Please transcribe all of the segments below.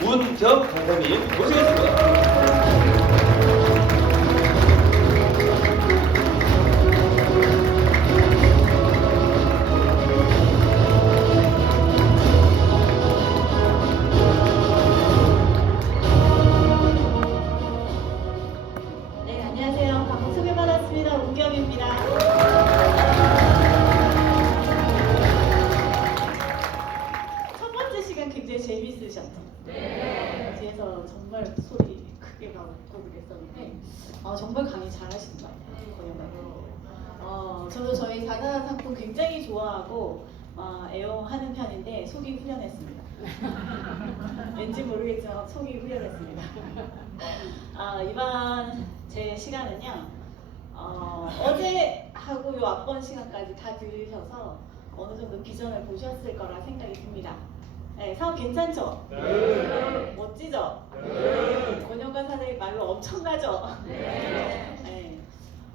문정 강사님 모시겠습니다. 네, 안녕하세요. 방금 소개받았습니다. 문경입니다. 첫 번째 시간 굉장히 재밌으셨죠? 네. 뒤에서 정말 소리 크게 나고 그랬었는데 정말 강의 잘하시는 것 같아요. 저도 저희 다다 상품 굉장히 좋아하고 애용하는 편인데 속이 후련했습니다. 왠지 모르겠지만 속이 후련했습니다. 이번 제 시간은요, 어제 하고 요 앞번 시간까지 다 들으셔서 어느 정도 비전을 보셨을 거라 생각이 듭니다. 네, 사업 괜찮죠? 네. 멋지죠? 네. 권영관 사장님 말로 엄청나죠? 네. 네.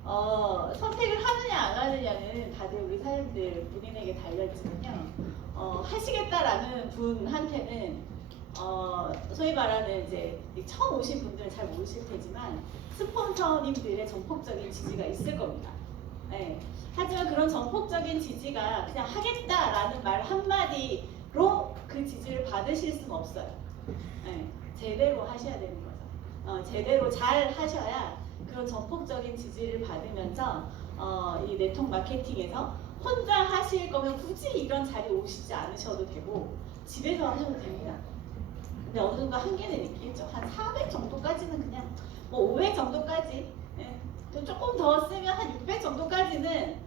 선택을 하느냐 안 하느냐는 다들 우리 사장님들 본인에게 달렸지만요. 하시겠다라는 분한테는 소위 말하는 이제 처음 오신 분들은 잘 모르실 테지만 스폰서님들의 전폭적인 지지가 있을 겁니다. 네. 하지만 그런 전폭적인 지지가 그냥 하겠다라는 말 한마디로 그 지지를 받으실 수는 없어요. 네. 제대로 하셔야 되는 거죠. 제대로 잘 하셔야 그런 전폭적인 지지를 받으면서 이 네트워크 마케팅에서 혼자 하실 거면 굳이 이런 자리에 오시지 않으셔도 되고 집에서 하셔도 됩니다. 근데 어느 정도 한계는 있겠죠. 한 400 정도까지는 그냥 뭐 500 정도까지 조금 더 쓰면 한 600 정도까지는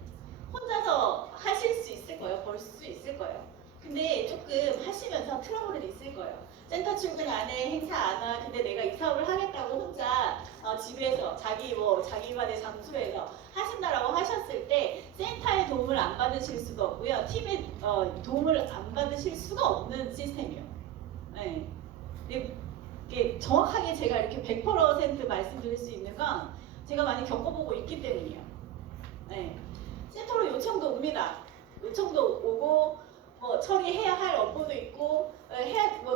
혼자서 하실 수 있을 거예요. 벌 수 있을 거예요. 근데 조금 하시면서 트러블은 있을 거예요. 센터 출근 안 해, 행사 안 와. 근데 내가 이 사업을 하겠다고 혼자 집에서 자기만의 장소에서 하신다라고 하셨을 때 센터의 도움을 안 받으실 수가 없고요. 팀의 도움을 안 받으실 수가 없는 시스템이에요. 네. 이게 정확하게 제가 이렇게 100% 말씀드릴 수 있는 건 제가 많이 겪어보고 있기 때문이에요. 네. 센터로 요청도 옵니다. 요청도 오고 처리해야 할 업무도 있고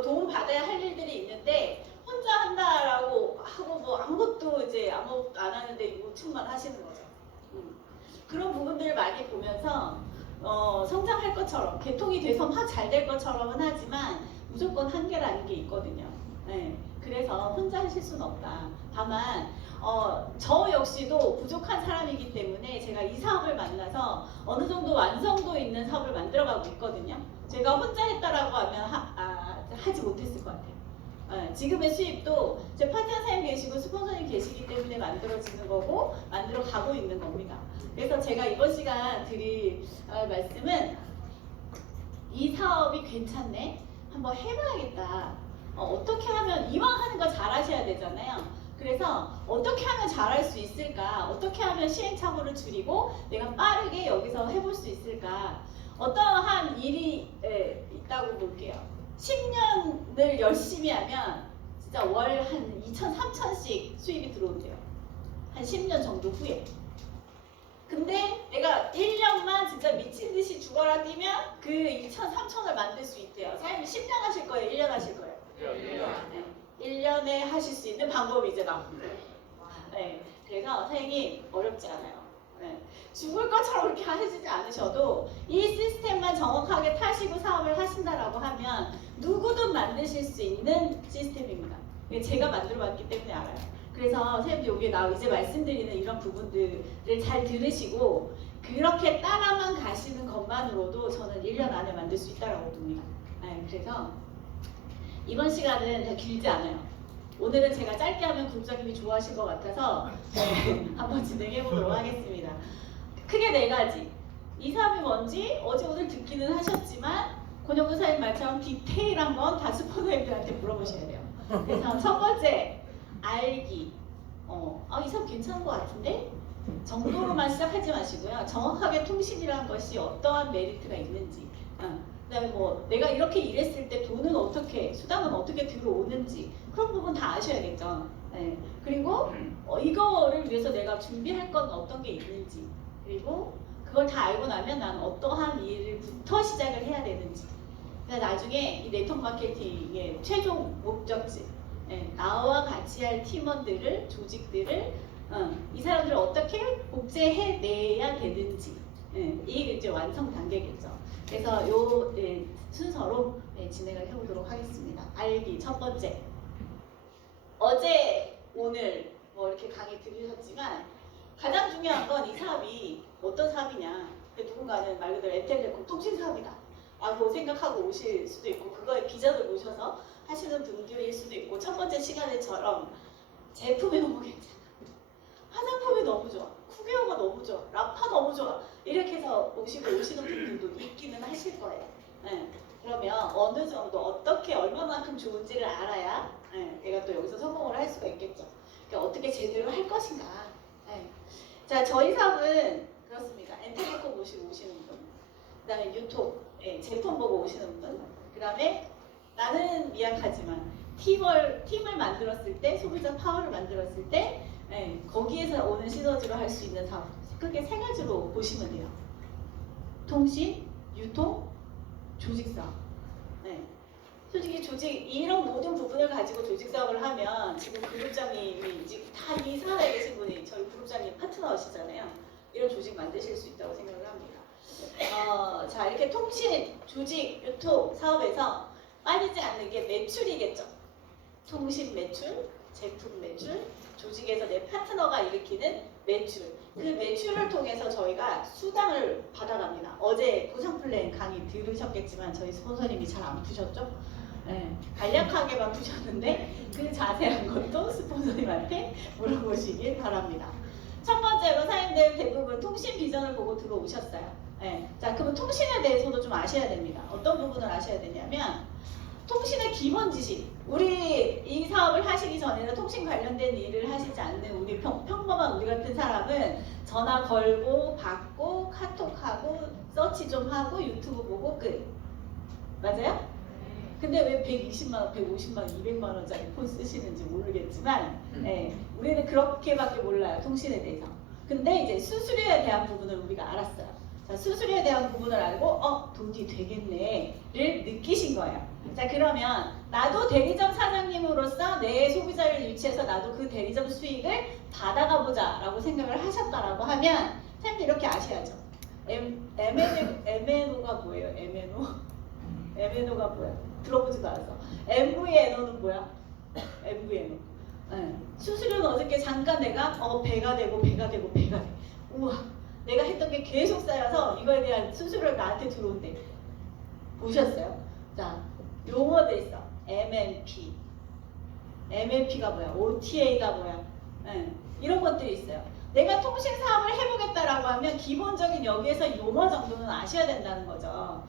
도움 받아야 할 일들이 있는데 혼자 한다라고 하고 아무것도 이제 아무것도 안 하는데 요청만 하시는 거죠. 그런 부분들을 많이 보면서 성장할 것처럼 개통이 돼서 막 잘 될 것처럼은 하지만 무조건 한계라는 게 있거든요. 네. 그래서 혼자 하실 수는 없다. 다만 저 역시도 부족한 사람이기 때문에 제가 이 사업을 만나서 어느 정도 완성도 있는 사업을 만들어가고 있거든요. 제가 혼자 했다라고 하면 하지 못했을 것 같아요. 지금의 수입도 제 파트너님 계시고 스폰서님 계시기 때문에 만들어지는 거고 만들어 가고 있는 겁니다. 그래서 제가 이번 시간 드릴 말씀은 이 사업이 괜찮네? 한번 해봐야겠다. 어떻게 하면 이왕 하는 거 잘 하셔야 되잖아요. 그래서 어떻게 하면 잘할 수 있을까? 어떻게 하면 시행착오를 줄이고 내가 빠르게 여기서 해볼 수 있을까? 어떠한 일이 있다고 볼게요. 10년을 열심히 하면 진짜 월 한 2천, 3천씩 수입이 들어온대요. 한 10년 정도 후에. 근데 내가 1년만 진짜 미친 듯이 죽어라 뛰면 그 2천, 3천을 만들 수 있대요. 사장님 10년 하실 거예요? 1년 하실 거예요? 1년에 하실 수 있는 방법이 이제 나옵니다. 네, 그래서 사장님 어렵지 않아요. 네, 죽을 것처럼 그렇게 하시지 않으셔도 이 시스템만 정확하게 타시고 사업을 하신다라고 하면 누구든 만드실 수 있는 시스템입니다. 제가 만들어봤기 때문에 알아요. 그래서 선생님도 여기 이제 말씀드리는 이런 부분들을 잘 들으시고 그렇게 따라만 가시는 것만으로도 저는 1년 안에 만들 수 있다고 봅니다. 네, 그래서 이번 시간은 길지 않아요. 오늘은 제가 짧게 하면 국장님이 좋아하실 것 같아서 한번 진행해 보도록 하겠습니다. 크게 4가지. 이 사업이 뭔지 어제 오늘 듣기는 하셨지만 권영구 사장님 말처럼 디테일한 건 다 스폰서님들한테 물어보셔야 돼요. 그래서 첫 번째, 알기. 이 사업 괜찮은 것 같은데? 정도로만 시작하지 마시고요. 정확하게 통신이라는 것이 어떠한 메리트가 있는지, 그다음에 내가 이렇게 일했을 때 돈은 어떻게, 수당은 어떻게 들어오는지 그런 부분 다 아셔야겠죠. 네. 그리고 이거를 위해서 내가 준비할 건 어떤 게 있는지, 그리고 그걸 다 알고 나면 난 어떠한 일부터 시작을 해야 되는지, 그러니까 나중에 이 네트워크 마케팅의 최종 목적지, 나와 같이 할 팀원들을, 조직들을, 이 사람들을 어떻게 복제해내야 되는지, 이게 이제 완성 단계겠죠. 그래서 요 순서로 진행을 해보도록 하겠습니다. 알기 첫 번째. 어제, 오늘 뭐 이렇게 강의 들으셨지만 가장 중요한 건 이 사업이 어떤 사업이냐. 누군가는 말 그대로 엔텔레콤 통신 사업이다 라고 생각하고 오실 수도 있고 그거에 비전을 모셔서 하시는 분들일 수도 있고 첫 번째 시간에처럼 제품이 너무 괜찮아, 화장품이 너무 좋아, 쿠베어가 너무 좋아, 라파 너무 좋아 이렇게 해서 오시는 분들도 있기는 하실 거예요. 그러면 어느 정도 어떻게 얼마만큼 좋은지를 알아야 내가 또 여기서 성공을 할 수가 있겠죠. 그러니까 어떻게 제대로 할 것인가. 자, 저희 사업은 그렇습니다. 엔텔레콤 보시고 오시는 분, 그 다음에 유톡, 제품 보고 오시는 분, 그 다음에 나는 미약하지만 팀을 만들었을 때, 소비자 파워를 만들었을 때 거기에서 오는 시너지로 할 수 있는 사업, 크게 세 가지로 보시면 돼요. 통신, 유통, 조직 사업. 솔직히 이런 모든 부분을 가지고 조직 사업을 하면 지금 그룹장님이 다 이 사회에 계신 분이 저희 그룹장님 파트너시잖아요. 이런 조직 만드실 수 있다고 생각을 합니다. 자, 이렇게 통신, 조직, 유통 사업에서 빠지지 않는 게 매출이겠죠. 통신 매출, 제품 매출, 조직에서 내 파트너가 일으키는 매출. 그 매출을 통해서 저희가 수당을 받아갑니다. 어제 보상 플랜 강의 들으셨겠지만 저희 스폰서님이 잘 안 푸셨죠? 간략하게만 푸셨는데 그 자세한 것도 스폰서님한테 물어보시길 바랍니다. 첫 번째로 사장님들 대부분 통신 비전을 보고 들어오셨어요. 자, 그러면 통신에 대해서도 좀 아셔야 됩니다. 어떤 부분을 아셔야 되냐면 통신의 기본 지식. 우리 이 사업을 하시기 전에는 통신 관련된 일을 하시지 않는 우리 평범한 우리 같은 사람은 전화 걸고 받고 카톡하고 서치 좀 하고 유튜브 보고 끝. 맞아요? 근데 왜 120만 원, 150만 원, 200만 원짜리 폰 쓰시는지 모르겠지만 우리는 그렇게밖에 몰라요. 통신에 대해서. 근데 이제 수수료에 대한 부분을 우리가 알았어요. 자, 수수료에 대한 부분을 알고 돈이 되겠네를 느끼신 거예요. 자, 그러면 나도 대리점 사장님으로서 내 소비자를 유치해서 나도 그 대리점 수익을 받아가 보자 라고 생각을 하셨다라고 하면 참 이렇게 아셔야죠. MNO가 뭐예요? MNO가 뭐야? 들어보지도 않았어. MVNO는 뭐야? MVNO. 수수료는 어저께 잠깐 내가 배가 되고 우와, 내가 했던 게 계속 쌓여서 이거에 대한 수수료가 나한테 들어온대. 보셨어요? 자, 용어들 있어. MNP. MNP가 뭐야? OTA가 뭐야? 이런 것들이 있어요. 내가 통신 사업을 해보겠다라고 하면 기본적인 여기에서 용어 정도는 아셔야 된다는 거죠.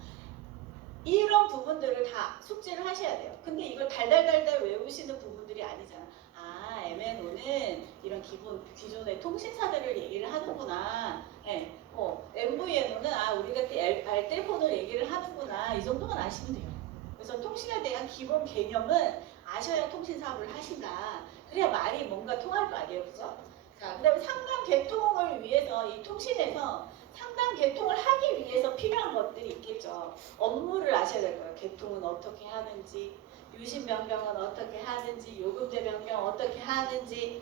이런 부분들을 다 숙지를 하셔야 돼요. 근데 이걸 달달달달 외우시는 부분들이 아니잖아. MNO는 이런 기존의 통신사들을 얘기를 하는구나. MVNO는 우리가 알뜰폰을 얘기를 하는구나. 이 정도만 아시면 돼요. 그래서 통신에 대한 기본 개념은 아셔야 통신 사업을 하신다. 그래야 말이 뭔가 통할 거 아니에요, 그죠? 자, 그다음에 상담 개통을 위해서 이 통신에서 상담 개통을 하기 위해서 필요한 것들이 있겠죠. 업무를 아셔야 될 거예요. 개통은 어떻게 하는지, 유심 변경은 어떻게 하는지, 요금제 변경 어떻게 하는지,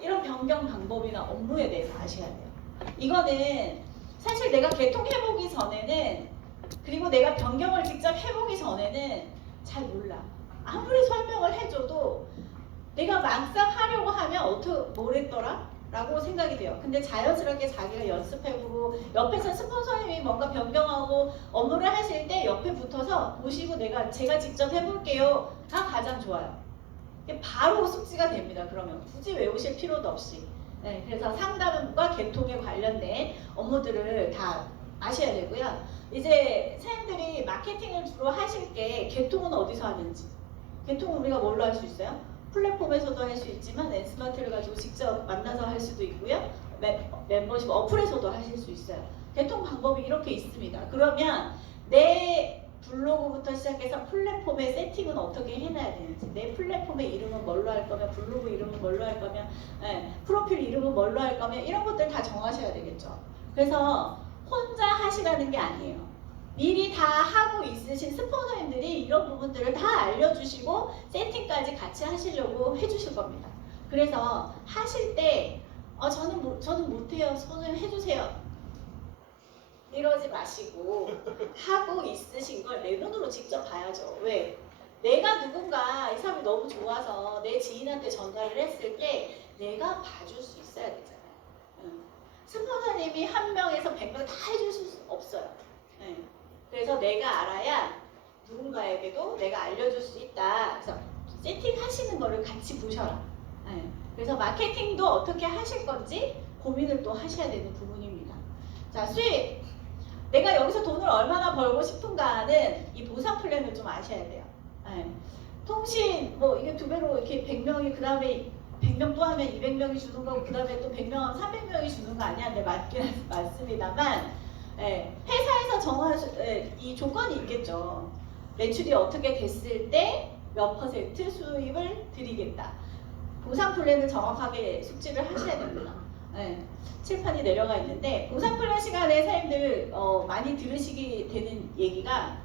이런 변경 방법이나 업무에 대해서 아셔야 돼요. 이거는 사실 내가 개통해보기 전에는, 그리고 내가 변경을 직접 해보기 전에는 잘 몰라. 아무리 설명을 해줘도 내가 막상 하려고 하면 뭘 했더라? 라고 생각이 돼요. 근데 자연스럽게 자기가 연습해보고 옆에서 스폰서님이 뭔가 변경하고 업무를 하실 때 옆에 붙어서 보시고 제가 직접 해볼게요. 가 가장 좋아요. 바로 숙지가 됩니다. 그러면 굳이 외우실 필요도 없이. 그래서 상담과 개통에 관련된 업무들을 다 아셔야 되고요. 이제 사장님들이 마케팅을 주로 하실 게 개통은 어디서 하는지. 개통은 우리가 뭘로 할 수 있어요? 플랫폼에서도 할 수 있지만 N스마트를 가지고 직접 만나서 할 수도 있고요. 멤버십 어플에서도 하실 수 있어요. 개통 방법이 이렇게 있습니다. 그러면 내 블로그부터 시작해서 플랫폼의 세팅은 어떻게 해놔야 되는지, 내 플랫폼의 이름은 뭘로 할 거면, 블로그 이름은 뭘로 할 거면, 프로필 이름은 뭘로 할 거면 이런 것들 다 정하셔야 되겠죠. 그래서 혼자 하시라는 게 아니에요. 미리 다 하고 있으신 스폰서님들이 이런 부분들을 다 알려주시고 세팅까지 같이 하시려고 해주실 겁니다. 그래서 하실 때 저는 못해요. 스폰서님 해주세요. 이러지 마시고 하고 있으신 걸 내 눈으로 직접 봐야죠. 왜? 내가 누군가 이 사람이 너무 좋아서 내 지인한테 전달을 했을 때 내가 봐줄 수 있어야 되잖아요. 스폰서님이 한 명에서 100명 다 해줄 수 없어요. 그래서 내가 알아야 누군가에게도 내가 알려줄 수 있다. 그래서 세팅하시는 거를 같이 보셔라. 그래서 마케팅도 어떻게 하실 건지 고민을 또 하셔야 되는 부분입니다. 자, 수익. 내가 여기서 돈을 얼마나 벌고 싶은가는 이 보상 플랜을 좀 아셔야 돼요. 통신 뭐 이게 2배로 이렇게 100명이 그 다음에 100명 또 하면 200명이 주는 거고 그 다음에 또 100명 하면 300명이 주는 거 아니야? 네, 맞긴 맞습니다만 회사에서 정할 이 조건이 있겠죠. 매출이 어떻게 됐을 때 몇 퍼센트 수입을 드리겠다. 보상 플랜을 정확하게 숙지를 하셔야 됩니다. 칠판이 내려가 있는데 보상 플랜 시간에 사장님들 많이 들으시게 되는 얘기가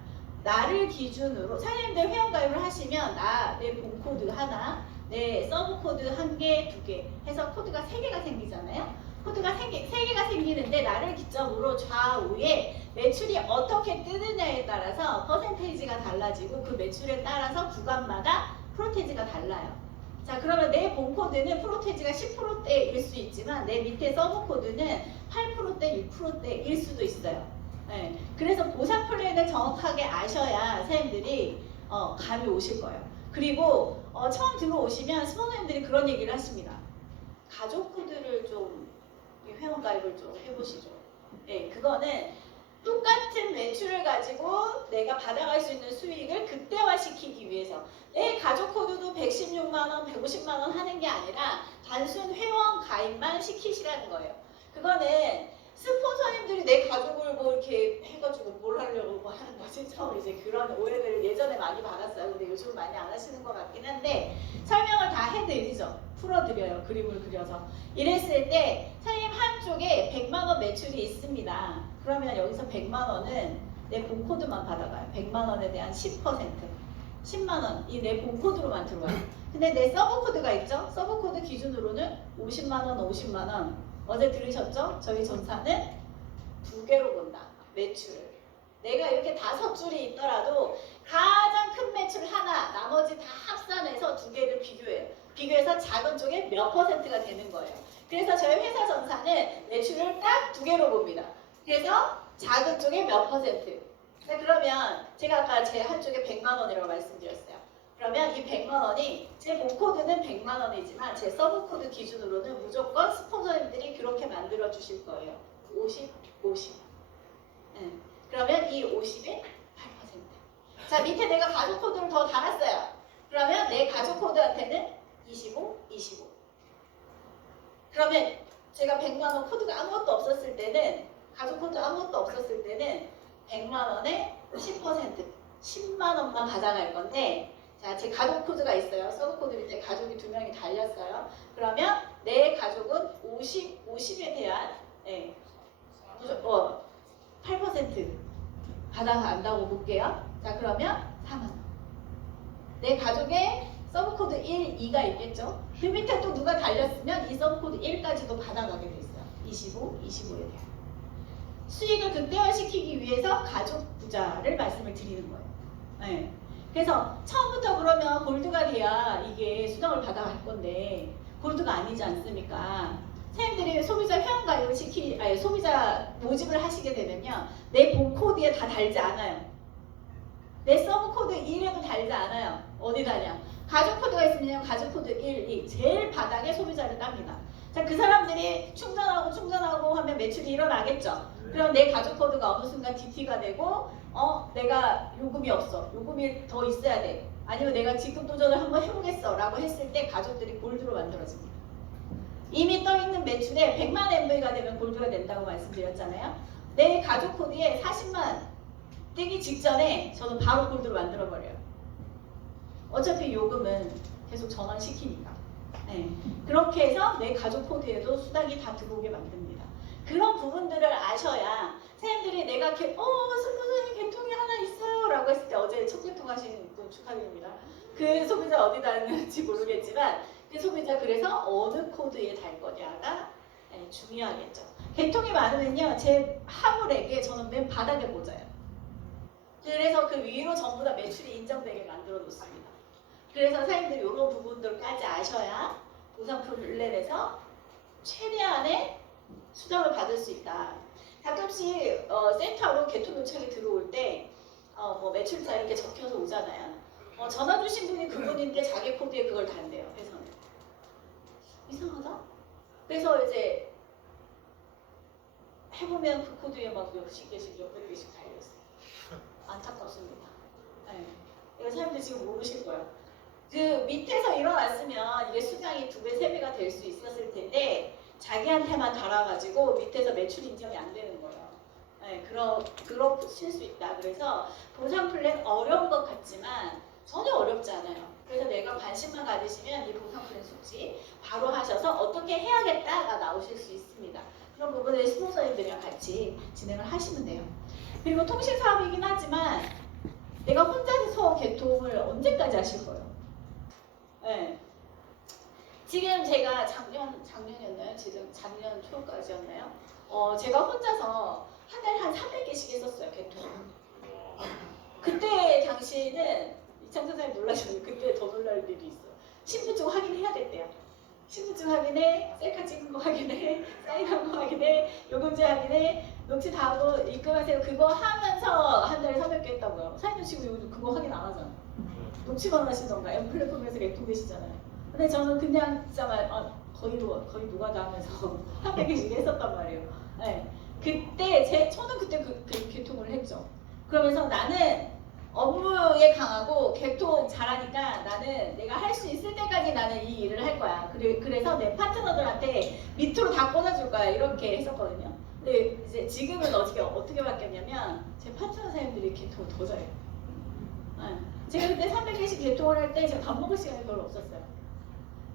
나를 기준으로 사장님들 회원가입을 하시면 내 본코드 하나, 내 서브코드 1개, 2개 해서 코드가 3개가 생기잖아요. 코드가 3개가 생기는데 나를 기점으로 좌우에 매출이 어떻게 뜨느냐에 따라서 퍼센테이지가 달라지고 그 매출에 따라서 구간마다 프로테이지가 달라요. 자, 그러면 내 본코드는 프로테이지가 10%대일 수 있지만 내 밑에 서브코드는 8%대, 6%대일 수도 있어요. 그래서 보상 플랜을 정확하게 아셔야 사장님들이 감이 오실 거예요. 그리고 처음 들어오시면 스폰서님들이 그런 얘기를 하십니다. 가족 코드를 좀 회원 가입을 좀 해보시죠. 그거는 똑같은 매출을 가지고 내가 받아갈 수 있는 수익을 극대화시키기 위해서 내 가족 코드도 116만 원, 150만 원 하는 게 아니라 단순 회원 가입만 시키시라는 거예요. 그거는 스폰서님들이 내 가족을 뭐 이렇게 해가지고 뭘 하려고 뭐 하는 거지? 처음 이제 그런 오해를 예전에 많이 받았어요. 근데 요즘 많이 안 하시는 것 같긴 한데 설명을 다 해드리죠. 풀어드려요. 그림을 그려서. 이랬을 때 사장님 한쪽에 100만 원 매출이 있습니다. 그러면 여기서 100만 원은 내 본코드만 받아가요. 100만 원에 대한 10%. 10만 원. 이 내 본코드로만 들어와요. 근데 내 서브코드가 있죠? 서브코드 기준으로는 50만 원, 50만 원. 어제 들으셨죠? 저희 전사는 2개로 본다. 매출을. 내가 이렇게 5줄이 있더라도 가장 큰 매출 하나, 나머지 다 합산해서 2개를 비교해요. 비교해서 작은 쪽에 몇 퍼센트가 되는 거예요. 그래서 저희 회사 전사는 매출을 딱 2개로 봅니다. 그래서 작은 쪽에 몇 퍼센트. 자, 그러면 제가 아까 제 한쪽에 100만 원이라고 말씀드렸어요. 그러면 이 100만 원이 제 본코드는 100만 원이지만 제 서브코드 기준으로는 무조건 스폰서님들이 그렇게 만들어 주실 거예요. 50, 50. 그러면 이 50에 8%. 자, 밑에 내가 가족 코드를 더 달았어요. 그러면 내 가족 코드한테는 25, 25. 그러면 제가 100만 원 코드가 아무것도 없었을 때는 가족 코드 아무것도 없었을 때는 100만 원에 10%, 10만 원만 받아갈 건데 자, 제 가족 코드가 있어요. 서브 코드 밑에 가족이 2명이 달렸어요. 그러면 내 가족은 50에 대한 8% 받아간다고 볼게요. 자, 그러면 4만 원. 내 가족의 서브 코드 1, 2가 있겠죠. 그 밑에 또 누가 달렸으면 이 서브 코드 1까지도 받아가게 돼 있어요. 25, 25에 대한. 수익을 극대화시키기 위해서 가족 부자를 말씀을 드리는 거예요. 그래서 처음부터 그러면 골드가 돼야 이게 수당을 받아갈 건데 골드가 아니지 않습니까? 사람들이 소비자 회원가입을 소비자 모집을 하시게 되면요. 내 본코드에 다 달지 않아요. 내 서브코드 1에도 달지 않아요. 어디 다냐? 가족 코드가 있으면 가족 코드 1, 2 제일 바닥에 소비자를 땁니다. 자, 그 사람들이 충전하고 하면 매출이 일어나겠죠. 그럼 내 가족 코드가 어느 순간 DT가 되고 내가 요금이 없어. 요금이 더 있어야 돼. 아니면 내가 지급 도전을 한번 해보겠어 라고 했을 때 가족들이 골드로 만들어집니다. 이미 떠있는 매출에 100만 MV가 되면 골드가 된다고 말씀드렸잖아요. 내 가족 코드에 40만 뜨기 직전에 저는 바로 골드로 만들어버려요. 어차피 요금은 계속 전환시키니까. 그렇게 해서 내 가족 코드에도 수당이 다 들어오게 만듭니다. 그런 부분들을 아셔야 사람들이 내가 스폰서님 개통이 하나 있어요 라고 했을 때 어제 첫 개통하신 분 축하드립니다. 그 소비자 어디다 있는지 모르겠지만 그 소비자 그래서 어느 코드에 달 거냐가 중요하겠죠. 개통이 많으면요 제 화물에게 저는 맨 바닥에 꽂아요. 그래서 그 위로 전부 다 매출이 인정되게 만들어 놓습니다. 그래서 사장님들이 이런 부분들까지 아셔야 보상 플랜에서 최대한의 수당을 받을 수 있다. 가끔씩 센터로 개통 요청이 들어올 때 뭐 매출자 이렇게 적혀서 오잖아요. 전화 주신 분이 그분인데 자기 코드에 그걸 단대요. 회사는. 이상하다? 그래서 이제 해보면 그 코드에 막 몇십 개씩 몇백 개씩 달려있어요. 안타깝습니다. 네. 이거 사람들이 지금 모르실 거예요. 그 밑에서 일어났으면 이게 수당이 2배, 3배가 될 수 있었을 텐데 자기한테만 달아가지고 밑에서 매출 인정이 안 되는 거예요. 네, 그러실 수 있다. 그래서 보상 플랜 어려운 것 같지만 전혀 어렵지 않아요. 그래서 내가 관심만 가지시면 이 보상 플랜 숙지 바로 하셔서 어떻게 해야겠다가 나오실 수 있습니다. 그런 부분을 스폰서님들이랑 같이 진행을 하시면 돼요. 그리고 통신 사업이긴 하지만 내가 혼자서 개통을 언제까지 하실 거예요? 네. 지금 제가 작년이었나요? 지금 작년 초까지였나요? 제가 혼자서 한 달에 한 300개씩 했었어요, 개통. 그때 당시에는 이창선 선생님 놀라셨는데 그때 더 놀랄 일이 있어요. 신분증 확인해야 됐대요. 신분증 확인해, 셀카 찍은 거 확인해, 사인한 거 확인해, 요금제 확인해, 녹취 다 하고 입금하세요. 그거 하면서 한 달에 300개 했다고요. 사장님 지금 요즘 그거 확인 안 하잖아. 녹취만 하시던가 M 플랫폼에서 개통되시잖아요. 근데 저는 그냥 진짜 거의 누가다 하면서 300개씩 했었단 말이에요. 네. 그때 저는 그때 그 개통을 했죠. 그러면서 나는 업무에 강하고 개통 잘하니까 나는 내가 할 수 있을 때까지 나는 이 일을 할 거야. 그래서 내 파트너들한테 밑으로 다 꽂아줄 거야. 이렇게 했었거든요. 근데 이제 지금은 어떻게 바뀌었냐면 제 파트너 선생님들이 개통을 더 잘해요. 네. 제가 그때 300개씩 개통을 할 때 제가 밥 먹을 시간이 별로 없었어요.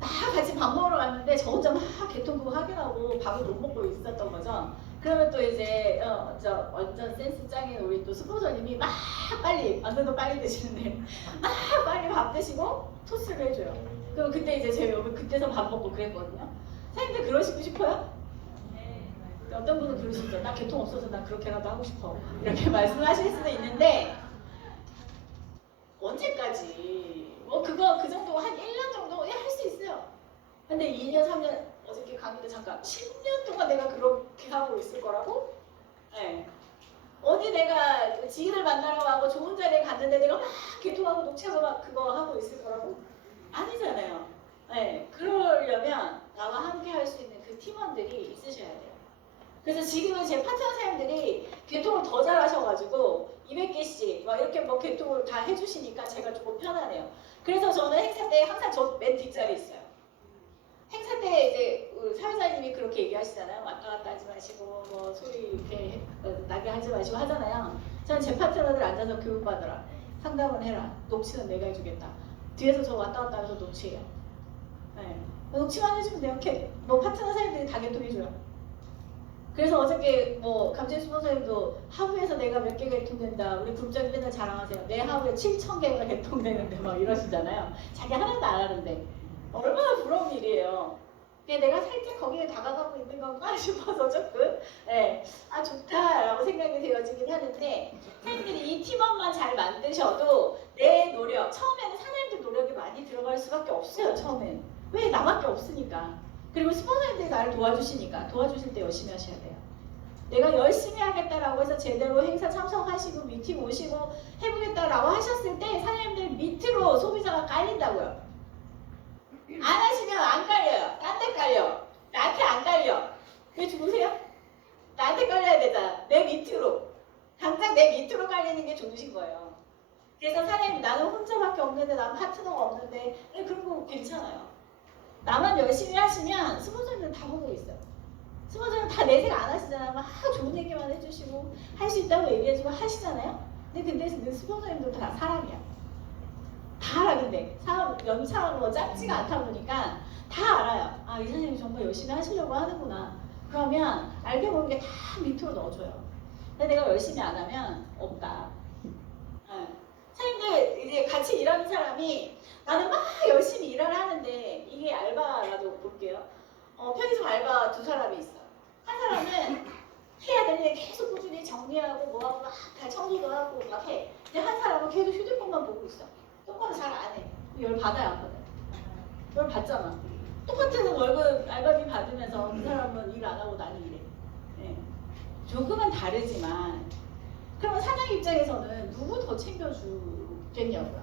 막 같이 밥 먹으러 갔는데 저 혼자 막 개통 그거 확인하고 밥을 못 먹고 있었던 거죠. 그러면 또 이제 완전 센스 짱인 우리 또 스폰서님이 막 빨리 완전 빨리 드시는데 막 빨리 밥 드시고 토스를 해줘요. 그럼 그때 이제 제가 여기 그때서 밥 먹고 그랬거든요. 사장님들 그러시고 싶어요? 어떤 분은 그러시죠. 나 개통 없어서 나 그렇게라도 하고 싶어. 이렇게 말씀하실 수도 있는데 언제까지? 그 정도 한 1년 정도 할 수 있어요. 근데 2년, 3년 어저께 강의도 잠깐 10년 동안 내가 그렇게 하고 있을 거라고? 네. 어디 내가 지인을 만나러 가고 좋은 자리에 갔는데 내가 막 개통하고 녹취하고 막 그거 하고 있을 거라고? 아니잖아요. 네. 그러려면 나와 함께 할 수 있는 그 팀원들이 있으셔야 돼요. 그래서 지금은 제 파트너 사람들이 개통을 더 잘하셔가지고 200개씩 막 이렇게 뭐 개통을 다 해주시니까 제가 조금 편하네요. 그래서 저는 행사 때 항상 저 맨 뒷자리에 있어요. 행사 때 이제 우리 사회자님이 그렇게 얘기하시잖아요. 왔다 갔다 하지 마시고 뭐 소리 이렇게 나게 하지 마시고 하잖아요. 저는 제 파트너들 앉아서 교육받으라. 상담은 해라. 녹취는 내가 해주겠다. 뒤에서 저 왔다 갔다 하면서 녹취해요. 네. 녹취만 해주면 돼요. 뭐 파트너 사람들이 다 개통해줘요. 그래서 어저께 뭐 감진 스폰서님도 하루에서 내가 몇 개가 개통된다. 우리 굴장이 맨날 자랑하세요. 내 하루에 7,000개가 개통되는데 막 이러시잖아요. 자기 하나도 안 하는데 얼마나 부러운 일이에요. 내가 살짝 거기에 다가가고 있는 건가 싶어서 조금 좋다라고 생각이 되어지긴 하는데 사람들이 이 팀원만 잘 만드셔도 내 노력, 처음에는 사장님들 노력이 많이 들어갈 수밖에 없어요. 처음엔. 왜? 나밖에 없으니까. 그리고 스폰서님들이 나를 도와주시니까 도와주실 때 열심히 하셔야 돼요. 내가 열심히 하겠다라고 해서 제대로 행사 참석하시고 미팅 오시고 해보겠다라고 하셨을 때 사장님들 밑으로 소비자가 깔린다고요. 안 하시면 안 깔려요. 딴 데 깔려. 나한테 안 깔려. 왜 주무세요? 나한테 깔려야 되잖아. 내 밑으로. 당장 내 밑으로 깔리는 게 좋으신 거예요. 그래서 사장님 나는 혼자밖에 없는데 난 파트너가 없는데 그런 거 괜찮아요. 나만 열심히 하시면 스폰서님들 다 보고 있어요. 스폰서님 다 내색 안 하시잖아요. 막 좋은 얘기만 해주시고 할 수 있다고 얘기해주고 하시잖아요. 근데 스폰서님들 다 사람이야. 다 알아. 근데 연차하고 뭐 짧지가 않다 보니까 다 알아요. 이 선생님이 정말 열심히 하시려고 하는구나. 그러면 알게 모르게 다 밑으로 넣어줘요. 근데 내가 열심히 안 하면 없다. 네. 사람들 이제 같이 일하는 사람이 나는 막 열심히 일을 하는데 이게 알바라도 볼게요. 편의점 알바 두 사람이 있어. 한 사람은 해야 되는데 계속 꾸준히 정리하고 뭐하고 막 다 청소도 하고 막 해. 근데 한 사람은 계속 휴대폰만 보고 있어. 똑바로 잘 안 해. 열 받아야 하거든. 열 받잖아. 똑같은 월급 알바비 받으면서 그 사람은 일 안 하고 나는 일해. 네. 조금은 다르지만 그러면 사장 입장에서는 누구 더 챙겨주겠냐고요.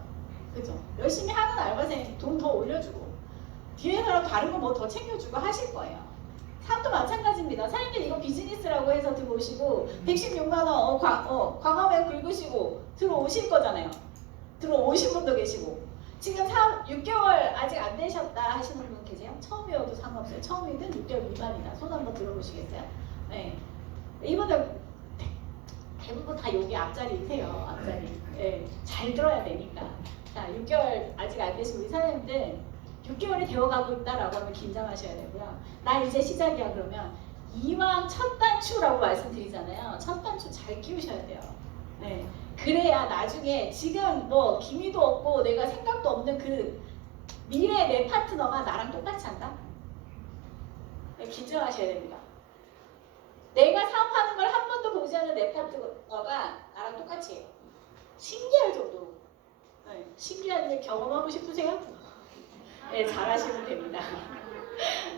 그죠? 열심히 하는 알바생 돈 더 올려주고 뒤에서 다른 거 뭐 더 챙겨주고 하실 거예요. 사업도 마찬가지입니다. 사장님들 이거 비즈니스라고 해서 들어오시고 116만 원 광화문 긁으시고 들어오실 거잖아요. 들어오신 분도 계시고 지금 6개월 아직 안 되셨다 하시는 분 계세요? 처음이어도 상관없어요. 처음이든 6개월 미만이다. 손 한번 들어보시겠어요? 네. 이분들 대부분 다 여기 앞자리이세요. 앞자리. 네. 잘 들어야 되니까. 자, 6개월 아직 안 되신 우리 사장님들 6개월이 되어가고 있다라고 하면 긴장하셔야 되고요. 나 이제 시작이야 그러면 이왕 첫 단추라고 말씀드리잖아요. 첫 단추 잘 끼우셔야 돼요. 네. 그래야 나중에 지금 뭐 기미도 없고 내가 생각도 없는 그 미래 내 파트너가 나랑 똑같이 한다? 네, 긴장하셔야 됩니다. 내가 사업하는 걸 한 번도 보지 않은 내 파트너가 나랑 똑같이 해요. 신기할 정도로. 네. 신기한 일 경험하고 싶으세요? 네, 잘하시면 됩니다.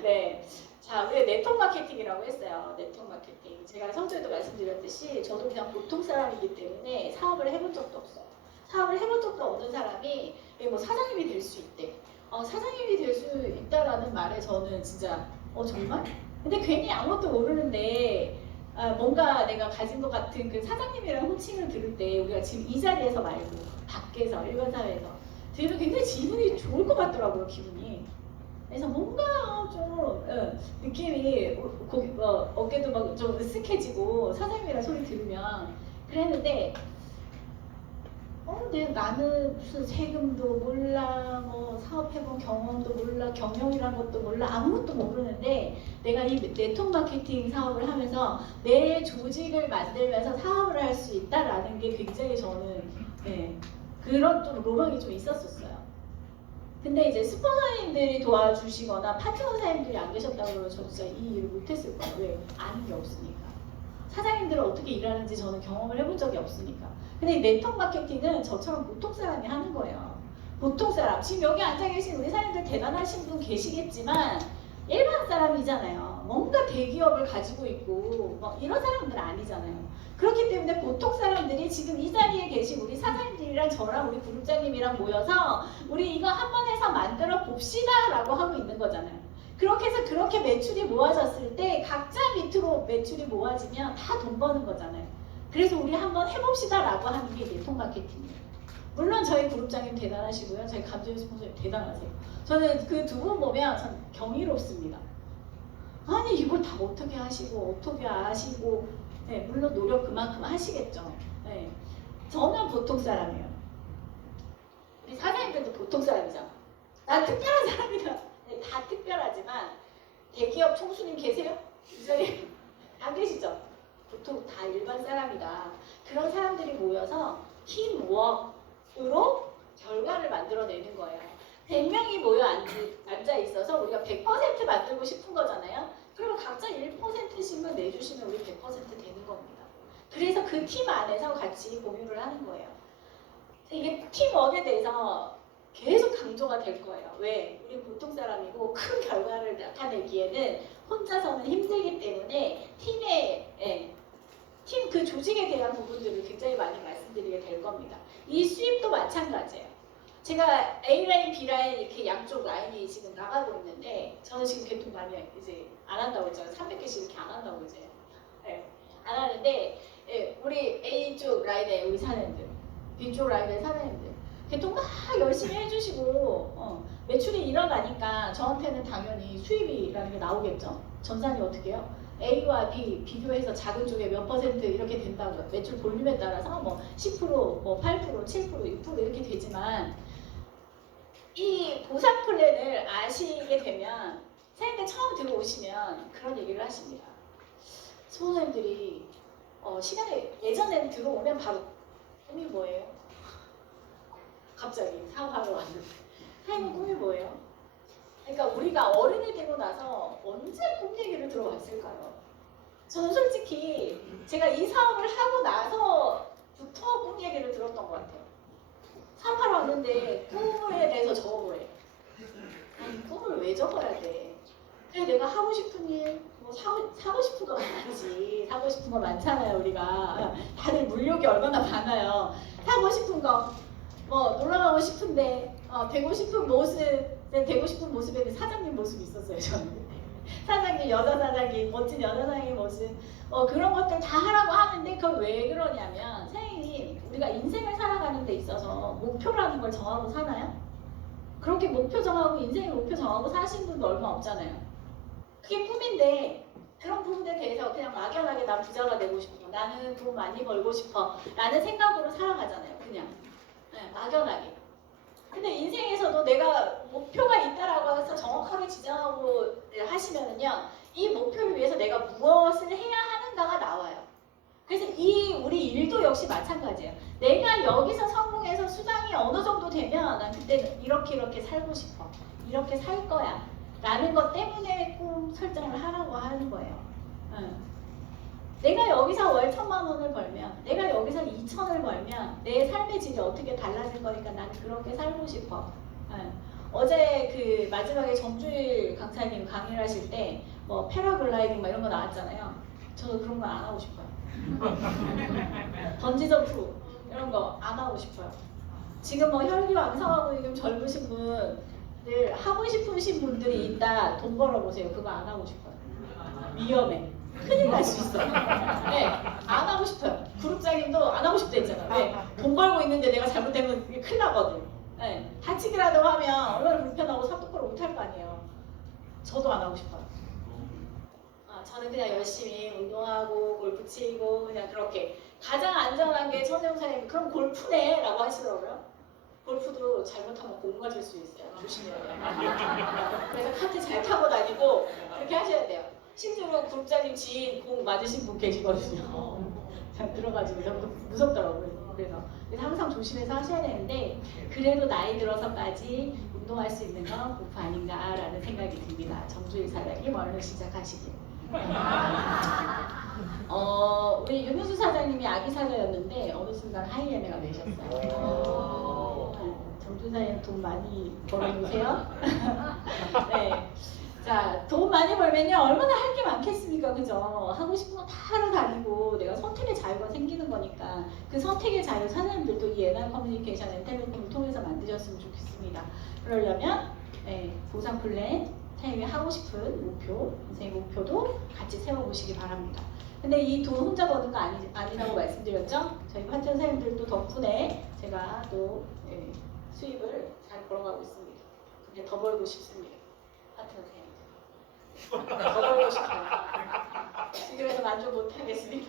네. 자, 우리 네트워크 마케팅이라고 했어요. 네트워크 마케팅. 제가 성조에도 말씀드렸듯이 저도 그냥 보통 사람이기 때문에 사업을 해본 적도 없어요. 사업을 해본 적도 없는 사람이 뭐 사장님이 될 수 있대. 사장님이 될 수 있다라는 말에 저는 진짜 정말? 근데 괜히 아무것도 모르는데 뭔가 내가 가진 것 같은 그 사장님이라는 호칭을 들을 때 우리가 지금 이 자리에서 말고 밖에서 일반 사회에서 들으면 굉장히 기분이 좋을 것 같더라고요. 기분이. 그래서 뭔가 좀 느낌이 어깨도 막 좀 으쓱해지고 사장님이랑 소리 들으면 그랬는데 근데 나는 무슨 세금도 몰라 뭐 사업해본 경험도 몰라 경영이란 것도 몰라 아무것도 모르는데 내가 이 네트워크 마케팅 사업을 하면서 내 조직을 만들면서 사업을 할 수 있다라는 게 굉장히 저는 그런 좀 로망이 좀 있었었어요. 근데 이제 스폰서님들이 도와주시거나 파트너 사장님들이 안 계셨다고 그러면 저 진짜 이 일을 못했을 거예요. 왜? 아는 게 없으니까. 사장님들은 어떻게 일하는지 저는 경험을 해본 적이 없으니까. 근데 네트워크 마케팅은 저처럼 보통 사람이 하는 거예요. 보통 사람. 지금 여기 앉아 계신 우리 사장님들 대단하신 분 계시겠지만 일반 사람이잖아요. 뭔가 대기업을 가지고 있고 뭐 이런 사람들은 아니잖아요. 그렇기 때문에 보통 사람들이 지금 이 자리에 계신 우리 사장님들이랑 저랑 우리 부국장님이랑 모여서 우리 이거 한번 해서 만들어 봅시다 라고 하고 있는 거잖아요. 그렇게 해서 그렇게 매출이 모아졌을 때 각자 밑으로 매출이 모아지면 다 돈 버는 거잖아요. 그래서 우리 한번 해봅시다 라고 하는 게 네트워크 마케팅이에요. 물론 저희 그룹장님 대단하시고요. 저희 감정 스폰서님 대단하세요. 저는 그 두 분 보면 전 경이롭습니다. 아니 이걸 다 어떻게 하시고 어떻게 아시고 물론 노력 그만큼 하시겠죠. 저는 보통 사람이에요. 우리 사장님들도 보통 사람이잖아. 난 특별한 사람이다. 다 특별하지만 대기업 총수님 계세요? 이 자리에 안 계시죠? 보통 다 일반 사람이다. 그런 사람들이 모여서 팀워크로 결과를 만들어내는 거예요. 100명이 모여 앉아 있어서 우리가 100% 만들고 싶은 거잖아요. 그러면 각자 1%씩만 내주시면 우리 100% 되는 겁니다. 그래서 그 팀 안에서 같이 공유를 하는 거예요. 이게 팀워크에 대해서 계속 강조가 될 거예요. 왜? 우리 보통 사람이고 큰 결과를 나타내기에는 혼자서는 힘들기 때문에 팀 그 조직에 대한 부분들을 굉장히 많이 말씀드리게 될 겁니다. 이 수입도 마찬가지예요. 제가 A라인, B라인 이렇게 양쪽 라인이 지금 나가고 있는데 저는 지금 개통 많이 이제 안 한다고 했잖아요. 300개씩 이렇게 안 한다고 이제 안 하는데 우리 A쪽 라인에 우리 사장님들 B쪽 라인에 사장님들 개통 막 열심히 해주시고 매출이 일어나니까 저한테는 당연히 수입이라는 게 나오겠죠. 전산이 어떻게 해요? A와 B 비교해서 작은 쪽에 몇 퍼센트 이렇게 된다고요. 매출 볼륨에 따라서 뭐 10%, 뭐 8%, 7%, 6% 이렇게 되지만 이 보상 플랜을 아시게 되면 사장님들 처음 들어오시면 그런 얘기를 하십니다. 스폰서님들이 시간에 예전에는 들어오면 바로 꿈이 뭐예요? 갑자기 사업하러 왔는데 삶의 꿈이 뭐예요? 그러니까 우리가 어른이 되고 나서 언제 꿈 얘기를 들어봤을까요? 저는 솔직히 제가 이 사업을 하고 나서부터 꿈 얘기를 들었던 것 같아요. 사업하러 왔는데 꿈에 대해서 적어보래. 아니 꿈을 왜 적어야 돼? 그래 내가 하고 싶은 일, 뭐 사고 싶은 거 많지. 사고 싶은 거 많잖아요 우리가. 다들 물욕이 얼마나 많아요. 사고 싶은 거, 뭐 놀러 가고 싶은데 되고 싶은 모습, 되고 싶은 모습에는 사장님 모습이 있었어요 저는. 사장님, 여자 사장님, 멋진 여자 사장님 모습, 그런 것들 다 하라고 하는데 그걸 왜 그러냐면 선생님, 우리가 인생을 살아가는 데 있어서 목표라는 걸 정하고 사나요? 그렇게 목표 정하고 인생의 목표 정하고 사신 분도 얼마 없잖아요. 그게 꿈인데 그런 부분에 대해서 그냥 막연하게 난 부자가 되고 싶어, 나는 돈 많이 벌고 싶어 라는 생각으로 살아가잖아요. 그냥 막연하게. 근데 인생에서도 내가 목표가 있다라고 해서 정확하게 지정하고 하시면은요, 이 목표를 위해서 내가 무엇을 해야 하는가가 나와요. 그래서 우리 일도 역시 마찬가지예요. 내가 여기서 성공해서 수당이 어느 정도 되면 난 그때는 이렇게 살고 싶어, 이렇게 살 거야 라는 것 때문에 꿈 설정을 하라고 하는 거예요. 내가 여기서 월 1,000만 원을 벌면, 내가 여기서 2,000을 벌면 내 삶의 질이 어떻게 달라질 거니까 난 그렇게 살고 싶어. 어제 그 마지막에 정주일 강사님 강의를 하실 때 뭐 패러글라이딩 막 이런 거 나왔잖아요. 저도 그런 거 안 하고 싶어요. 번지점프 이런 거 안 하고 싶어요. 지금 뭐 혈기왕성하고 지금 젊으신 분들 하고 싶으신 분들이 있다. 돈 벌어보세요. 그거 안 하고 싶어요. 위험해. 큰일 날 수 있어. 네, 안 하고 싶어요. 그룹장님도 안 하고 싶다 했잖아. 네, 돈 벌고 있는데 내가 잘못되면 그게 큰일 나거든. 네, 다치기라도 하면 얼마나 불편하고 사 똑바로 못할 거 아니에요. 저도 안 하고 싶어요. 저는 그냥 열심히 운동하고 골프 치고 그냥 그렇게 가장 안전한 게 천재형사님 그럼 골프네 라고 하시더라고요. 골프도 잘못하면 공 맞을 수 있어요. 조심해야 돼요. 그래서 카트 잘 타고 다니고 그렇게 하셔야 돼요. 심지어 그룹장님 지인 공 맞으신 분 계시거든요. 잘 들어가지고 너무 무섭더라고요. 그래서 항상 조심해서 하셔야 되는데 그래도 나이 들어서까지 운동할 수 있는 건 골프 아닌가라는 생각이 듭니다. 정주일 사장님 얼른 시작하시길. 우리 윤우수 사장님이 아기 사자였는데 어느 순간 하이에너가 되셨어요. 정주사님 돈 많이 벌어보세요. 네. 자, 돈 많이 벌면요 얼마나 할 게 많겠습니까, 그죠? 하고 싶은 거 다 하러 다니고 내가 선택의 자유가 생기는 거니까 그 선택의 자유 사장님들도 이 에너지 커뮤니케이션 앤텔레콤을 통해서 만드셨으면 좋겠습니다. 그러려면 보상 플랜, 선생님이 하고 싶은 목표, 인생의 목표도 같이 세워보시기 바랍니다. 근데 이 돈 혼자 버는 거 아니라고 말씀드렸죠? 저희 파트너 선생님들도 덕분에 제가 또 수입을 잘 벌어가고 있습니다. 근데 더 벌고 싶습니다. 파트너 선생님들. 더 벌고 싶어요. 지금에서 만족 못하겠습니다.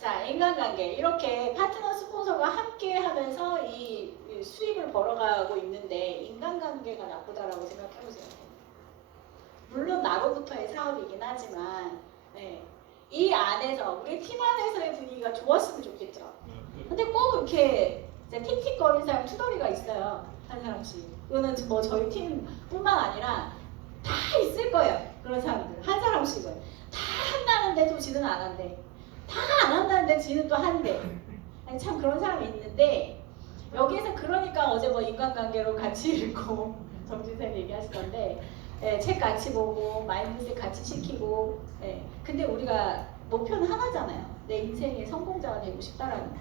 자, 인간관계. 이렇게 파트너 스폰서가 함께 하면서 이 수입을 벌어가고 있는데 인간관계가 나쁘다라고 생각해보세요. 물론 나로부터의 사업이긴 하지만 이 안에서 우리 팀 안에서의 분위기가 좋았으면 좋겠죠. 근데 꼭 이렇게 틱틱거리는 사람 투덜이가 있어요. 한 사람씩. 이거는 뭐 저희 팀뿐만 아니라 다 있을 거예요. 그런 사람들 한 사람씩은 다 한다는데도 지는 안 한대. 다 안 한다는데 지는 또 한대. 아니, 참 그런 사람이 있는데 여기에서 그러니까 어제 뭐 인간관계로 같이 읽고 정진쌤 얘기하시던데 책 같이 보고 마인드셋 같이 시키고 근데 우리가 목표는 하나잖아요. 내 인생의 성공자가 되고 싶다라는 거.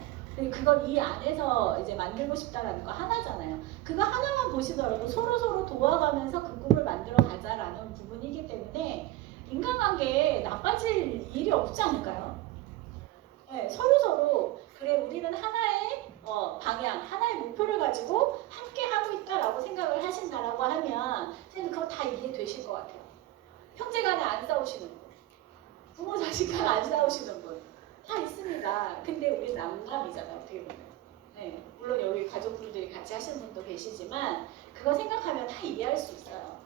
그걸 이 안에서 이제 만들고 싶다라는 거 하나잖아요. 그거 하나만 보시더라도 서로 도와가면서 그 꿈을 만들어 가자라는 부분이기 때문에 인간관계에 나빠질 일이 없지 않을까요? 서로 그래 우리는 하나의 방향, 하나의 목표를 가지고 함께 하고 있다라고 생각을 하신다라고 하면 선생님 그거 다 이해되실 것 같아요. 형제간에 안 싸우시는 분, 부모 자식간 안 싸우시는 분 다 있습니다. 근데 우리 남남이잖아요. 어떻게 보면. 물론 여기 가족분들이 같이 하시는 분도 계시지만 그거 생각하면 다 이해할 수 있어요.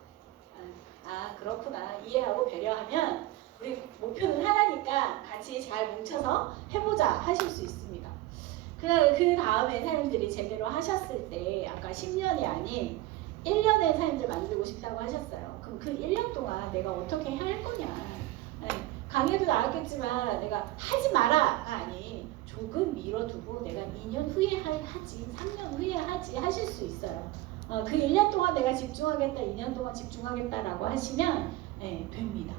아 그렇구나. 이해하고 배려하면 우리 목표는 하나니까 같이 잘 뭉쳐서 해보자 하실 수 있습니다. 그 다음에 사람들이 제대로 하셨을 때 아까 10년이 아닌 1년의 삶을 만들고 싶다고 하셨어요. 그럼 그 1년 동안 내가 어떻게 할 거냐. 네, 강의도 나왔겠지만 내가 하지 마라가 아닌 조금 미뤄두고 내가 2년 후에 하지, 3년 후에 하지 하실 수 있어요. 그 1년 동안 내가 집중하겠다, 2년 동안 집중하겠다라고 하시면 됩니다.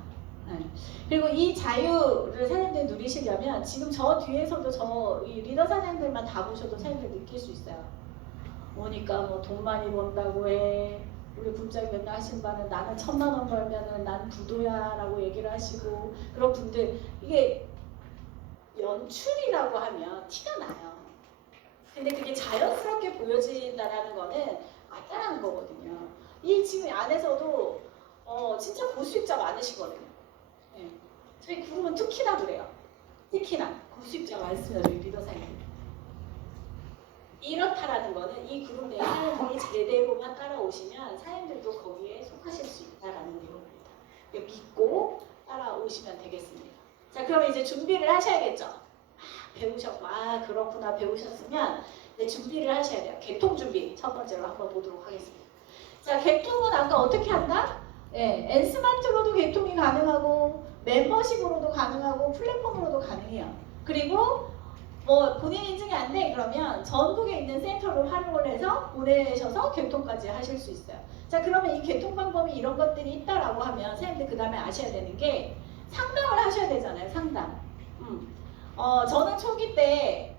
그리고 이 자유를 사람들이 누리시려면 지금 저 뒤에서도 이 리더 사장들만 다 보셔도 사람들 느낄 수 있어요. 오니까 뭐 돈 많이 번다고 해. 우리 국장이 맨날 하신 바는 나는 1,000만 원 벌면은 난 부도야라고 얘기를 하시고 그런 분들 이게 연출이라고 하면 티가 나요. 근데 그게 자연스럽게 보여진다라는 거는 맞다라는 거거든요. 이 지금 안에서도 진짜 고수익자 많으시거든요. 네. 저희 그룹은 특히나 그래요. 특히나 고수익자 많습니다. 저희 리더사님. 이렇다라는 거는 이 그룹 내에 사람들이 제대로만 따라오시면 사람들도 거기에 속하실 수 있다라는 내용입니다. 믿고 따라오시면 되겠습니다. 자, 그러면 이제 준비를 하셔야겠죠. 배우셨고, 그렇구나 배우셨으면 이제 준비를 하셔야 돼요. 개통 준비 첫 번째로 한번 보도록 하겠습니다. 자, 개통은 아까 어떻게 한다? 엔스마트로도 개통이 가능하고 멤버십으로도 가능하고 플랫폼으로도 가능해요. 그리고 뭐 본인 인증이 안 돼 그러면 전국에 있는 센터를 활용을 해서 보내셔서 개통까지 하실 수 있어요. 자, 그러면 이 개통 방법이 이런 것들이 있다라고 하면 선생님들 그 다음에 아셔야 되는 게 상담을 하셔야 되잖아요. 상담. 저는 초기 때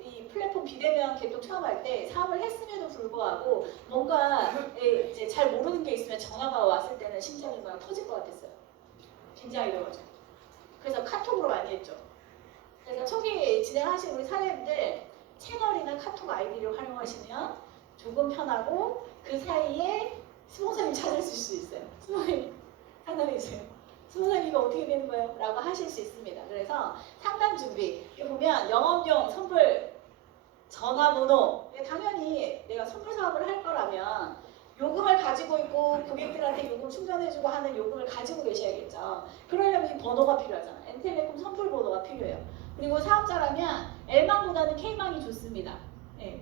이 플랫폼 비대면 개통 처음 할 때 사업을 했음에도 불구하고 뭔가 이제 잘 모르는 게 있으면 전화가 왔을 때는 심장이 막 터질 것 같았어요. 긴장이 돼가지고. 그래서 카톡으로 많이 했죠. 그래서 초기 진행하신 우리 사장님들 채널이나 카톡 아이디를 활용하시면 조금 편하고 그 사이에 스폰서님 찾을 수 있어요. 스폰서님 상담해주세요. 스폰서님이 어떻게 되는 거예요? 라고 하실 수 있습니다. 그래서 상담 준비 보면 영업용 선불 전화번호 당연히 내가 선불 사업을 할 거라면 요금을 가지고 있고 고객들한테 요금 충전해주고 하는 요금을 가지고 계셔야겠죠. 그러려면 이 번호가 필요하잖아요. 엔텔레콤 선불 번호가 필요해요. 그리고 사업자라면 L망보다는 K망이 좋습니다.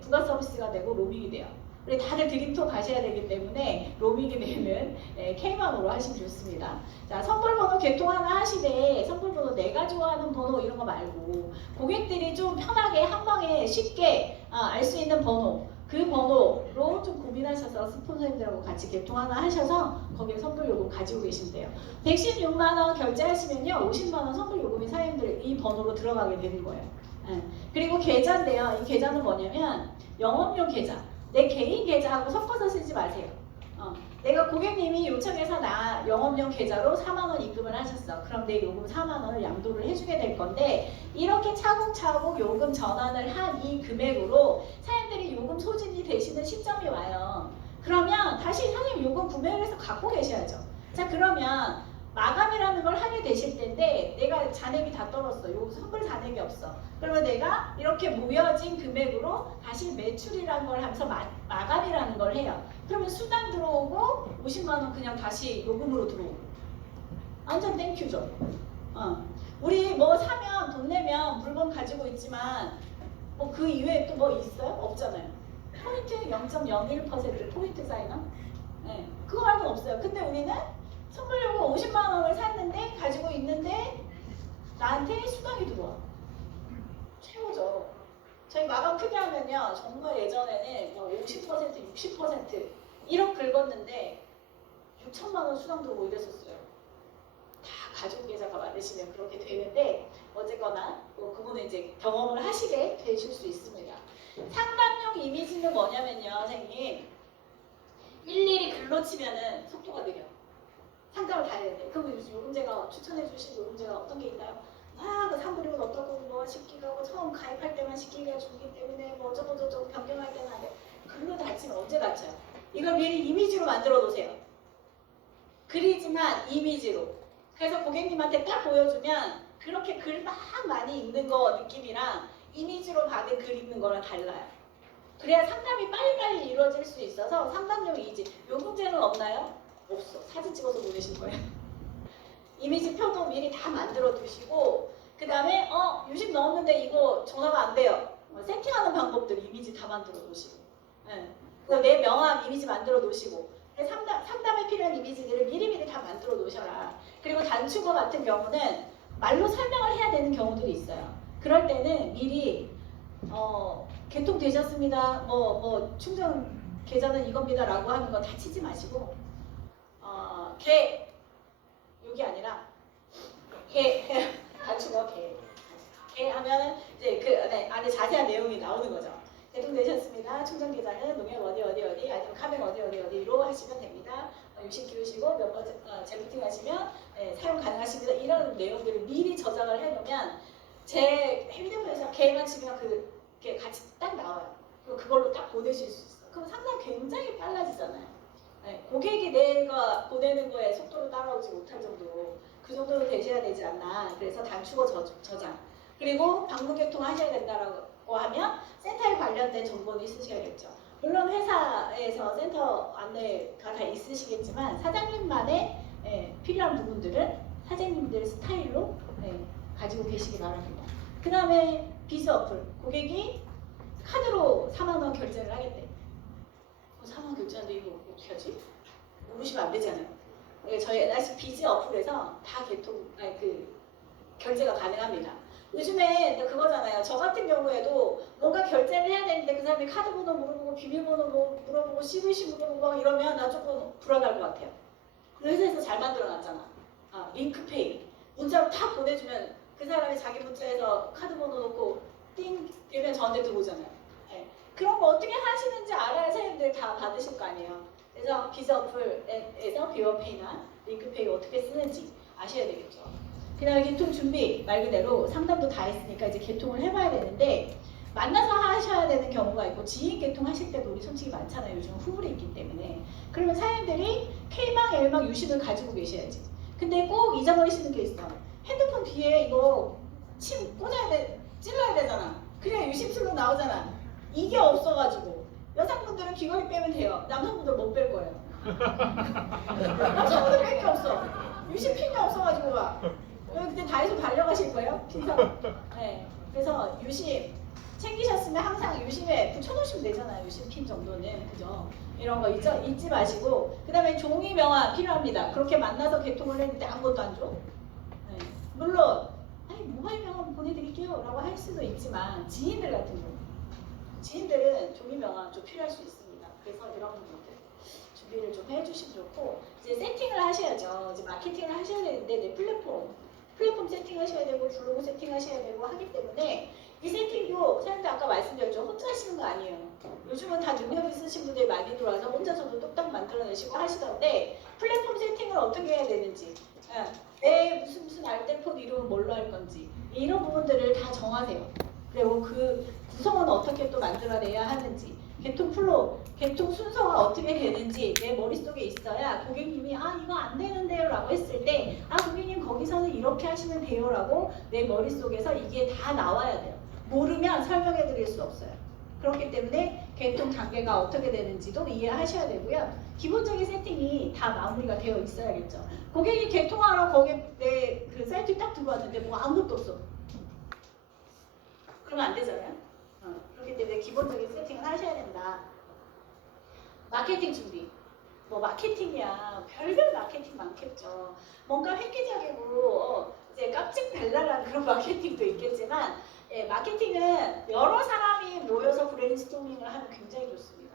부가 서비스가 되고 로밍이 돼요. 우리 다들 드림톡 가셔야 되기 때문에 로밍이 되는 K망으로 하시면 좋습니다. 자, 선불번호 개통 하나 하시되 선불번호 내가 좋아하는 번호 이런 거 말고 고객들이 좀 편하게 한 방에 쉽게 알 수 있는 번호 그 번호로 좀 고민하셔서 스폰서님들하고 같이 개통 하나 하셔서 거기에 선불 요금 가지고 계신대요. 116만 원 결제하시면요 50만 원 선불 요금이 사장님들 이 번호로 들어가게 되는 거예요. 그리고 계좌인데요. 이 계좌는 뭐냐면 영업용 계좌. 내 개인 계좌하고 섞어서 쓰지 마세요. 내가 고객님이 요청해서 나 영업용 계좌로 4만 원 입금을 하셨어. 그럼 내 요금 4만 원을 양도를 해주게 될 건데 이렇게 차곡차곡 요금 전환을 한 이 금액으로 사람들이 요금 소진이 되시는 시점이 와요. 그러면 다시 사장님 요금 구매를 해서 갖고 계셔야죠. 자, 그러면 마감이라는 걸 하게 되실 텐데 내가 잔액이 다 떨었어. 요 선불 잔액이 없어. 그러면 내가 이렇게 모여진 금액으로 다시 매출이라는 걸 하면서 마감이라는 걸 해요. 그러면 수당 들어오고 50만 원 그냥 다시 요금으로 들어오고 완전 땡큐죠. 우리 뭐 사면 돈 내면 물건 가지고 있지만 뭐 그 이외에 또 뭐 있어요? 없잖아요. 포인트 0.01% 포인트 쌓이나? 그거 말고는 없어요. 근데 우리는 선불요금 50만 원을 샀는데 가지고 있는데 나한테 수당이 들어와. 최고죠. 저희 마감 크게 하면요. 정말 예전에는 50%, 60% 1억 긁었는데 6천만 원 수당 들어오고 이랬었어요. 다 가족 계좌가 많으시면 그렇게 되는데 어쨌거나 그거는 이제 경험을 하시게 되실 수 있습니다. 상담용 이미지는 뭐냐면요. 선생님 일일이 글로 치면은 속도가 느려. 상담을 다 해야 돼. 그럼 요금제가 추천해 주신 요금제가 어떤 게 있나요? 그 산불이면 어떻고 뭐 10기가 처음 가입할 때만 10기가 주기 때문에 뭐 어쩌고 변경할 때는 안 돼. 글로 다치면 언제 다쳐요? 이걸 미리 이미지로 만들어 놓으세요. 그리지만 이미지로. 그래서 고객님한테 딱 보여주면 그렇게 글 막 많이 읽는 거 느낌이랑 이미지로 받은 글 읽는 거랑 달라요. 그래야 상담이 빨리빨리 이루어질 수 있어서 상담용 이미지. 요금제는 없나요? 없어. 사진 찍어서 보내실 거예요. 이미지 표도 미리 다 만들어 두시고 그 다음에 60 넘었는데 이거 전화가 안 돼요. 세팅하는 방법들 이미지 다 만들어 놓으시고 내 명함 이미지 만들어 놓으시고 상담에 필요한 이미지들을 미리미리 다 만들어 놓으셔라. 그리고 단축어 같은 경우는 말로 설명을 해야 되는 경우들이 있어요. 그럴 때는 미리 개통되셨습니다. 충전 계좌는 이겁니다. 라고 하는 거 다 치지 마시고 여기 아니라 단축어 개 하면은 이제 그 안에 자세한 내용이 나오는 거죠. 개통되셨습니다. 충전 계좌는 농협 어디 아니면 카뱅 어디로 하시면 됩니다. 60 키우시고 몇 번 재부팅 하시면 사용 가능하십니다. 이런 내용들을 미리 저장을 해놓으면 제 핸드폰에서 개만 치면 그게 같이 딱 나와요. 그리고 그걸로 딱 보내실 수 있어요. 그럼 상담 굉장히 빨라지잖아요. 고객이 내가 보내는 거에 속도로 따라오지 못할 정도로 그 정도로 되셔야 되지 않나. 그래서 단축어 저장. 그리고 방문개통 하셔야 된다고 하면 센터에 관련된 정보는 있으셔야겠죠. 물론 회사에서 센터 안내가 다 있으시겠지만 사장님만의 필요한 부분들은 사장님들 스타일로 가지고 계시기 바랍니다. 그 다음에 비즈 어플. 고객이 카드로 4만 원 결제를 하겠대. 4만 원 결제하는데 이거 어떻게 하지? 모르시면 안 되잖아요. 저희 NRC 비즈 어플에서 다 결제가 가능합니다. 요즘에 그거잖아요. 저 같은 경우에도 뭔가 결제를 해야 되는데 그 사람이 카드 번호 물어보고 비밀번호 물어보고 CVC 물어보고 이러면 나 조금 불안할 것 같아요. 회사에서 잘 만들어놨잖아. 링크페이. 문자로 다 보내주면 그 사람이 자기 문자에서 카드 번호 넣고 띵 이러면 저한테 들어오잖아요. 그런 거 어떻게 하시는지 알아야 사람들 다 받으실 거 아니에요. 그래서 비즈 어플에서 비워페이나 링크페이 어떻게 쓰는지 아셔야 되겠죠. 그 다음에 개통 준비 말 그대로 상담도 다 했으니까 이제 개통을 해봐야 되는데 만나서 하셔야 되는 경우가 있고 지인 개통하실 때도 우리 솔직히 많잖아요. 요즘 후불이 있기 때문에. 그러면 사람들이 K망, L망 유심을 가지고 계셔야지. 근데 꼭 잊어버리시는 게 있어. 핸드폰 뒤에 이거 침 꽂아야 돼, 찔러야 되잖아. 그래야 유심술로 나오잖아. 이게 없어가지고 여성분들은 귀걸이 빼면 돼요. 남성분들 못 뺄 거예요. 남성분들 뺄 게 없어. 유심 핀이 없어가지고 막. 그때 다이소 달려가실 거예요? 핀선. 그래서 유심 챙기셨으면 항상 유심에 붙여놓으시면 되잖아요. 유심 핀 정도는. 그죠? 이런 거 잊지 마시고. 그 다음에 종이 명함 필요합니다. 그렇게 만나서 개통을 했는데 아무것도 안 줘? 물론 아니 모바일 명함 보내드릴게요 라고 할 수도 있지만 지인들 같은 경우 지인들은 종이 명함 좀 필요할 수 있습니다. 그래서 이런 부분들 준비를 좀 해주시면 좋고 이제 세팅을 하셔야죠. 이제 마케팅을 하셔야 되는데 내 플랫폼 세팅하셔야 되고 블로그 세팅하셔야 되고 하기 때문에 이 세팅도 사람들 아까 말씀드렸죠. 혼자 하시는 거 아니에요. 요즘은 다 능력 있으신 분들이 많이 들어와서 혼자서도 뚝딱 만들어내시고 하시던데 플랫폼 세팅을 어떻게 해야 되는지 내 무슨 알뜰폰 이름은 뭘로 할 건지 이런 부분들을 다 정하세요. 그리고 그 구성은 어떻게 또 만들어내야 하는지 개통 플로우, 개통 순서가 어떻게 되는지 내 머릿속에 있어야 고객님이 이거 안 되는데요 라고 했을 때 고객님 거기서는 이렇게 하시면 돼요 라고 내 머릿속에서 이게 다 나와야 돼요. 모르면 설명해 드릴 수 없어요. 그렇기 때문에 개통 단계가 어떻게 되는지도 이해하셔야 되고요. 기본적인 세팅이 다 마무리가 되어 있어야겠죠. 고객이 개통하러 거기 내 그 사이트에 딱 들어왔는데 뭐 아무것도 없어. 그러면 안 되잖아요. 그렇기 때문에 기본적인 세팅을 하셔야 된다. 마케팅 준비. 뭐 마케팅이야. 별별 마케팅 많겠죠. 뭔가 획기적이고 이제 깜찍발랄한 그런 마케팅도 있겠지만 마케팅은 여러 사람이 모여서 브레인스토밍을 하면 굉장히 좋습니다.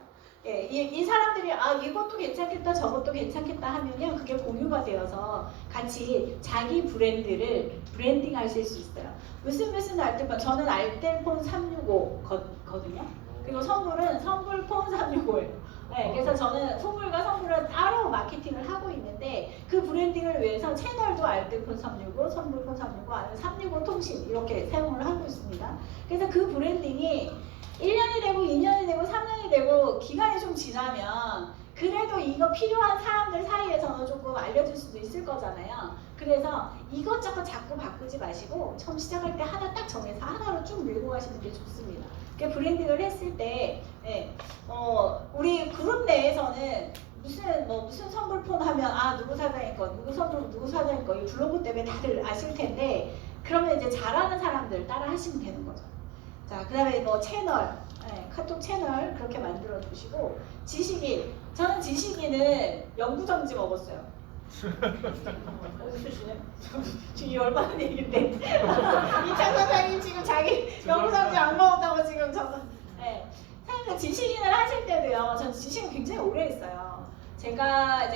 이 사람들이 이것도 괜찮겠다 저것도 괜찮겠다 하면요 그게 공유가 되어서 같이 자기 브랜드를 브랜딩 하실 수 있어요. 무슨 알뜰폰 저는 알뜰폰 365거든요. 그리고 선물은 선불폰 365예요. 그래서 저는 후불과 선불은 따로 마케팅을 하고 있는데 그 브랜딩을 위해서 채널도 알뜰폰 365, 선불폰 365, 아니면 365 통신 이렇게 사용을 하고 있습니다. 그래서 그 브랜딩이 1년이 되고 2년이 되고 3년이 되고 기간이 좀 지나면 그래도 이거 필요한 사람들 사이에서는 조금 알려줄 수도 있을 거잖아요. 그래서 이것저것 자꾸 바꾸지 마시고 처음 시작할 때 하나 딱 정해서 하나로 쭉 밀고 가시는 게 좋습니다. 브랜딩을 했을 때 우리 그룹 내에서는 무슨 선불폰 하면 아 누구 사장일 거, 누구 선불 누구 사장일 거 이 블로그 때문에 다들 아실 텐데 그러면 이제 잘하는 사람들 따라 하시면 되는 거죠. 자, 그다음에 뭐 채널, 카톡 채널 그렇게 만들어 두시고 지식인, 저는 지식인은 영구정지 먹었어요. 어디서 지금 열받는 얘기인데 이창 사장님 지금 자기 영구정지 안 먹었다고 지금 저는. 사실 지식인을 하실 때도요. 전 지식인 굉장히 오래 했어요. 제가 이제